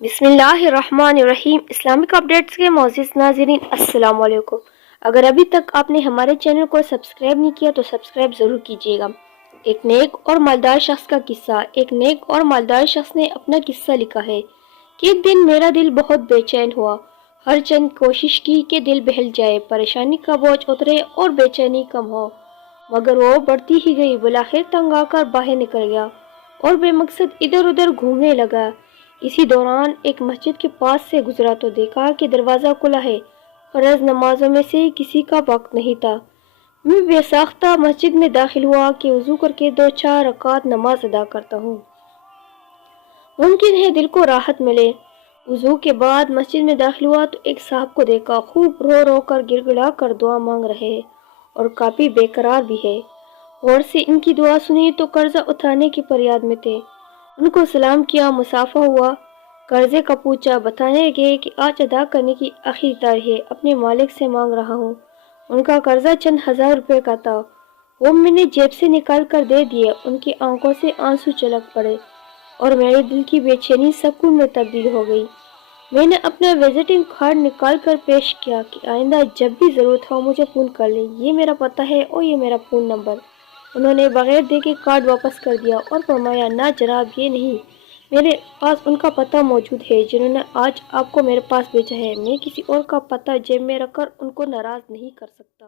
بسم اللہ الرحمن الرحیم۔ اسلامک اپڈیٹس کے معزز ناظرین السلام علیکم۔ اگر ابھی تک آپ نے ہمارے چینل کو سبسکرائب نہیں کیا تو سبسکرائب ضرور کیجیے گا۔ ایک نیک اور مالدار شخص کا قصہ۔ ایک نیک اور مالدار شخص نے اپنا قصہ لکھا ہے کہ ایک دن میرا دل بہت بے چین ہوا۔ ہر چند کوشش کی کہ دل بہل جائے، پریشانی کا بوجھ اترے اور بے چینی کم ہو، مگر وہ بڑھتی ہی گئی۔ بالآخر تنگ آ کر باہر نکل گیا اور بے مقصد ادھر ادھر گھومنے لگا۔ اسی دوران ایک مسجد کے پاس سے گزرا تو دیکھا کہ دروازہ کھلا ہے۔ فرض نمازوں میں سے کسی کا وقت نہیں تھا۔ میں بے ساختہ مسجد میں داخل ہوا کہ وضو کر کے 2-4 رکعت نماز ادا کرتا ہوں، ممکن ہے دل کو راحت ملے۔ وضو کے بعد مسجد میں داخل ہوا تو ایک صاحب کو دیکھا، خوب رو رو کر گڑ گڑا کر دعا مانگ رہے ہیں اور کافی بے قرار بھی ہے۔ غور سے ان کی دعا سنی تو قرضہ اٹھانے کی فریاد میں تھے۔ ان کو سلام کیا، مصافحہ ہوا، قرضے کا پوچھا، بتانے لگے کہ آج ادا کرنے کی آخری تاریخ ہے، اپنے مالک سے مانگ رہا ہوں۔ ان کا قرضہ چند ہزار روپے کا تھا، وہ میں نے جیب سے نکال کر دے دیے۔ ان کی آنکھوں سے آنسو چھلک پڑے اور میرے دل کی بے چینی سکون میں تبدیل ہو گئی۔ میں نے اپنا وزٹنگ کارڈ نکال کر پیش کیا کہ آئندہ جب بھی ضرورت ہو مجھے فون کر لیں، یہ میرا پتہ ہے اور یہ میرا فون نمبر۔ انہوں نے بغیر دیکھے کارڈ واپس کر دیا اور فرمایا، نہ جناب، یہ نہیں، میرے پاس ان کا پتہ موجود ہے جنہوں نے آج آپ کو میرے پاس بھیجا ہے۔ میں کسی اور کا پتہ جیب میں رکھ کر ان کو ناراض نہیں کر سکتا۔